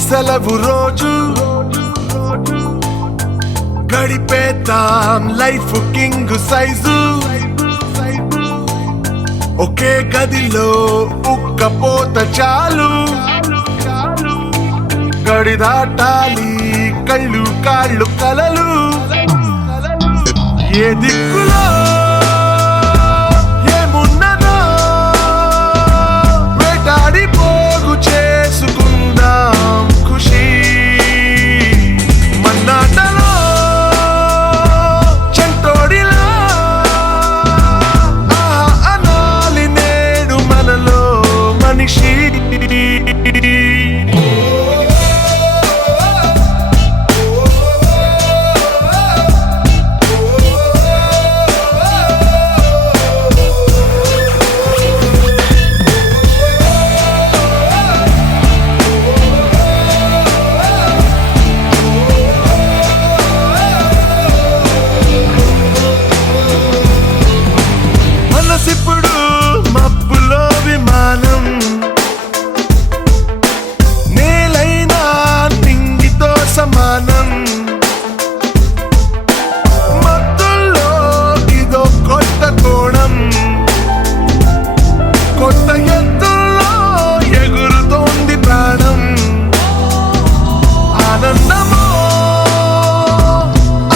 సెలవు రోజు గడిపేద్దాం life king size ఒకే గదిలో ఉక్కపోత చాలు గడి దాటాలి కళ్ళు కాళ్ళు కలలు ఏ దిక్కులో ఏమున్నదో వేటాడి పోగు చేసుకుందాం ఖుషి మన్నాటలో చెంటోడిలా ఆహా అనాలి నేడు మనలో మనిషి మనసిప్పుడు మబ్బులో విమానం నేలైనా నింగితో సమానం మత్తుల్లో ఇదో కొత్త కోణం కొత్త ఎత్తుల్లో ఎగురుతోంది ప్రాణం ఆనందమో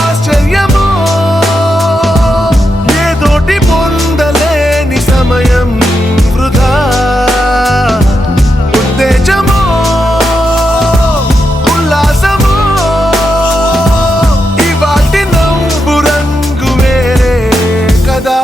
ఆశ్చర్యమో ఏదోటి పొందలేని సమయం వృధా ఉత్తేజమో ఉల్లాసమో ఇవాటి నవ్వు రంగు వేరే కదా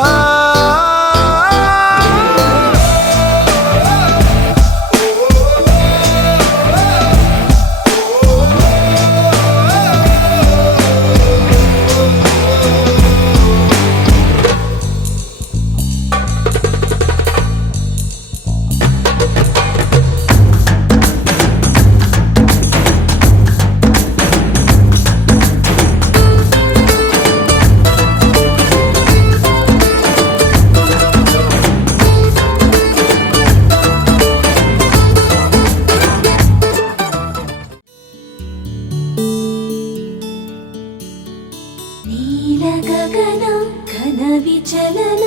నీలగగన ఘన విచలన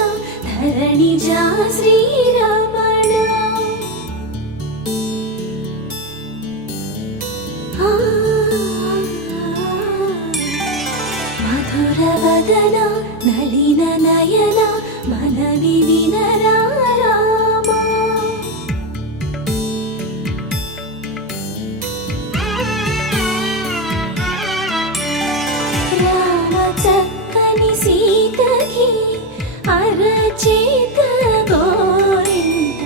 ధరణిజా శ్రీరమణ మధుర వదన నళిన నయన మనవి వినరా రామా రామ చక్కని సీతకి అరచేత గోరింట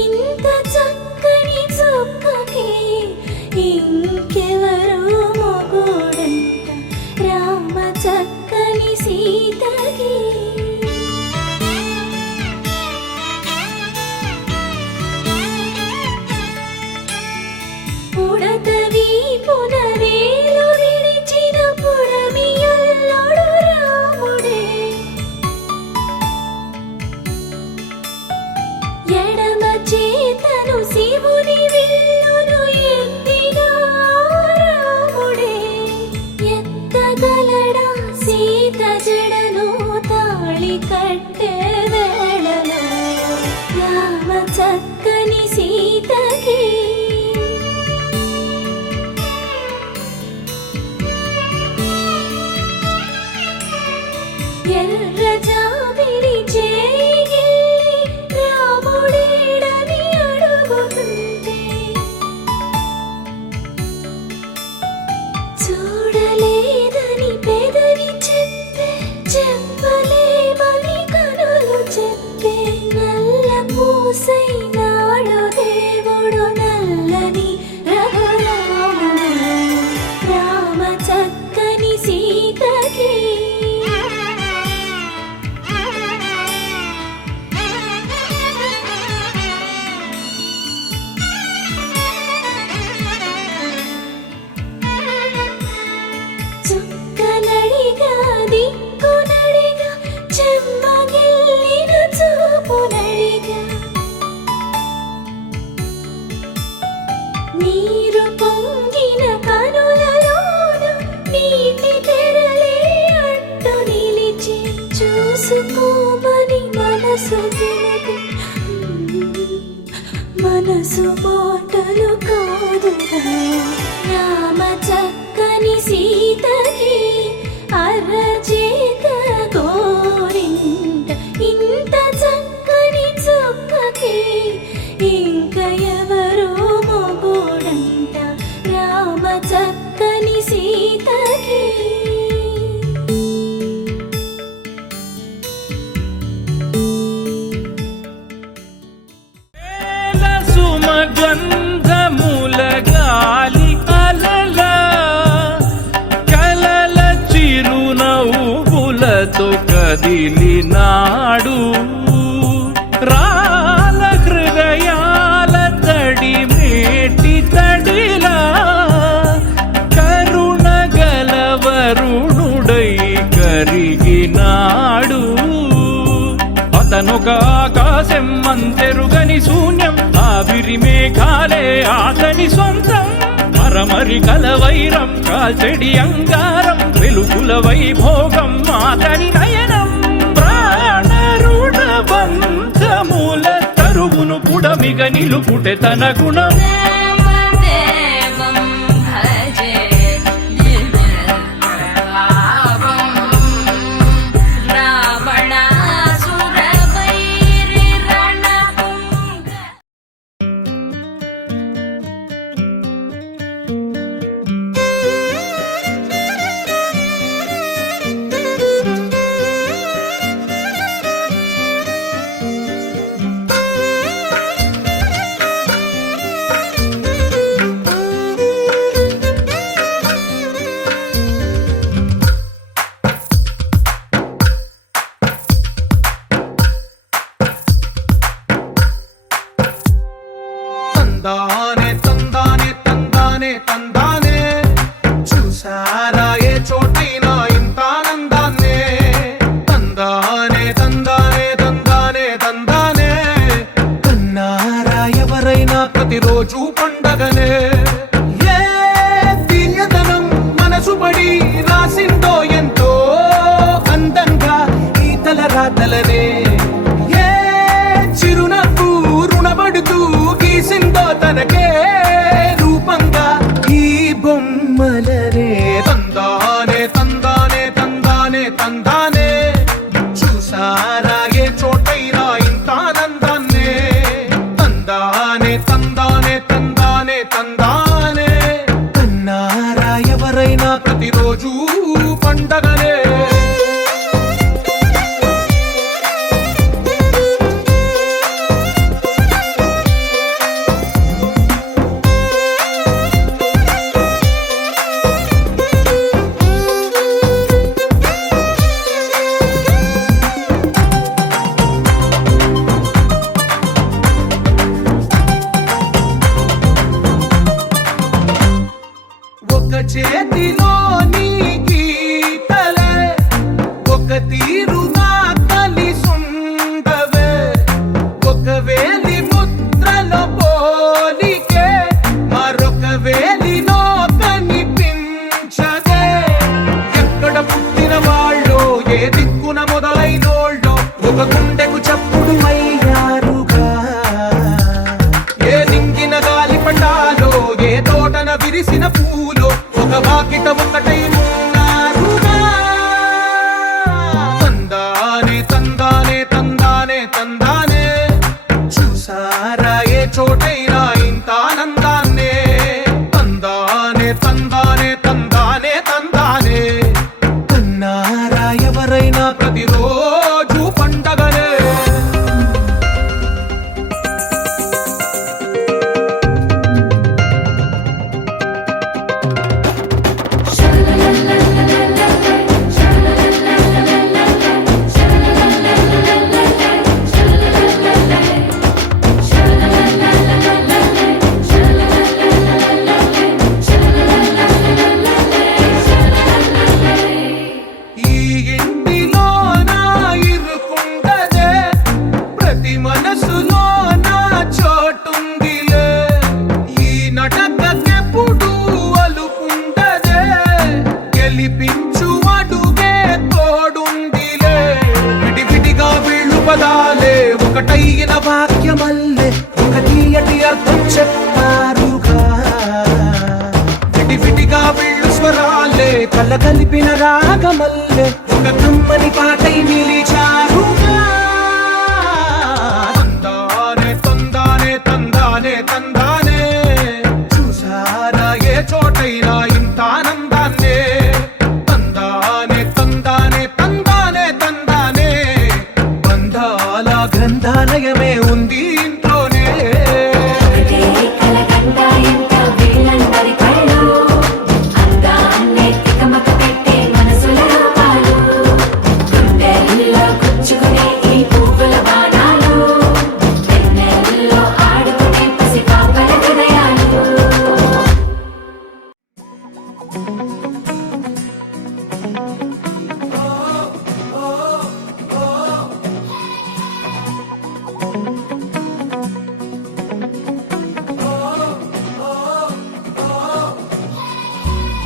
ఇంత చక్కని చుక్కకి ఇంకెవరు మొగుడంట రామ చక్కని సీతకి ఉడత వీపున వేలు విడిచిన పుడమియల్లుడు రాముడే ఎడమ చేతను శివుని విల్లును ఎత్తిన రాముడే ఎత్తగలడా సీత జడను తాళి కట్టే వేళలో రామ చక్కని సీతకి ఆసుపోటులు కాదుగా రామ చక్కని సీతకి అరచేత గోరింట ఇంత చక్కని చుక్కకి ఇంక ఎవరో మొగుడంట రామ చక్కని సీతకి గంధముల గాలి అలల కలల చిరునవ్వులతో కదిలినాడు రాల హృదయాల తడి మేటి తడిలా కరుణ గలవరుణుడై కరిగినాడు అతనొక ఆకాశం మంతెరుగని శూన్యం ఆవిరి మేఘాలే అతని సొంతం మరమరి కలవైరం కాల్చెడి అంగారం వెలుగుల వైభోగం అతని నయనం ప్రాణరుణ బంధముల తరువును పుడమిగ నిలుపుటె తన గుణం తందానే తందానే తందానే తందానే చూసారా ఏ చోటైనా ఇంత ఆనందాన్నే తందానే తందానే తందానే తందానే కన్నారా ఎవరైనా ప్రతిరోజు పండగనే ఏ తీయదనం మనసు పడి రాసిందో ఎంతో అందంగా ఈ తలరాతలనే ఏ చిరునవ్వు రుణపడుతూ గీసిందో తనకే రూపంగా ఈ బొమ్మలనే తందానే తందానే తందానే తందానే చూసారా ఏ చోటైనా ఇంత ఆనందాన్నే తందానే తందానే తందానే తందానే కన్నారా ఎవరైనా ప్రతిరోజు పండగనే ఒక చేతిలో నీ గీతలే ఒక తీరుగా కలిసుండవే ఒక వేలి ముద్రలో పోలికే మరొక వేలిలో కనిపించదే ఎక్కడ పుట్టిన వాళ్ళో ఏ దిక్కున మొదలైనోళ్ళో ఒక గుండెకు చప్పుడు అయ్యారుగా ఏ దింగిన గాలి పటాలో ఏ తోటన విరిసిన పూలో ఒక వాకిట ఒకటై ఉన్నారుగా తందానే తందానే తందానే తందానే చూసారా ఏ చోటైనా ఇంత ఆనందాన్నే తందానే తందానే తందానే తందానే కన్నారా ఎవరైనా ప్రతిరోజు పండగనే ఈ ఇంటిలో నా ఇరుకుండదే ప్రతి మనసులో నా చోటుందిలే ఈ నటకెప్పుడు అలుకుండదే గెలిపించు అడుగే తోడుందిలే విడివిడిగా వీళ్ళు పదాలే ఒకటైన వాక్యమల్లే ఒక తీయటి అర్థం చెప్పారుగా విడివిడిగా వీళ్ళు స్వరాలే కల కలిపిన రాగమల్లే ఒక కమ్మని పాటై నిలిచారుగా తందానే తందానే తందానే తందానే చూసారా ఏ చోటైనా ఇంత ఆనందాన్నే తందానే తందానే తందానే తందానే బంధాల గ్రంథాలయమే ఉంది ఇంట్లోనే ఒకటే కలకండ ఎంత వీళ్ళందరి కళ్ళు అందాన్నే తికమక పెట్టే మనసుల రూపాలు గుండెల్లో గుచ్చుకునే ఈ పువ్వుల బాణాలు వెన్నెల్లో ఆడుకునే పసిపాపల హృదయాలు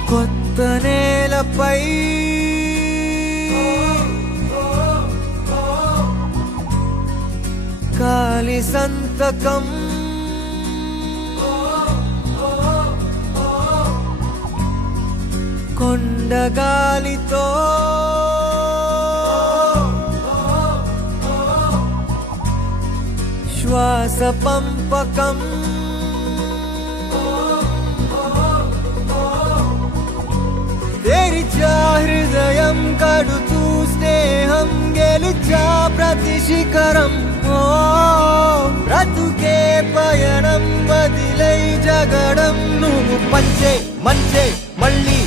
కొత్త నేలపై కాలి సంతకం కొండగాలితో శ్వాస పంపకం తెరిచా హృదయం కడుతూ స్నేహం గెలిచా ప్రతి శిఖరం ఓ బ్రతుకే పయనం వదిలై జగడం నువ్వు పంచే మంచే మళ్ళీ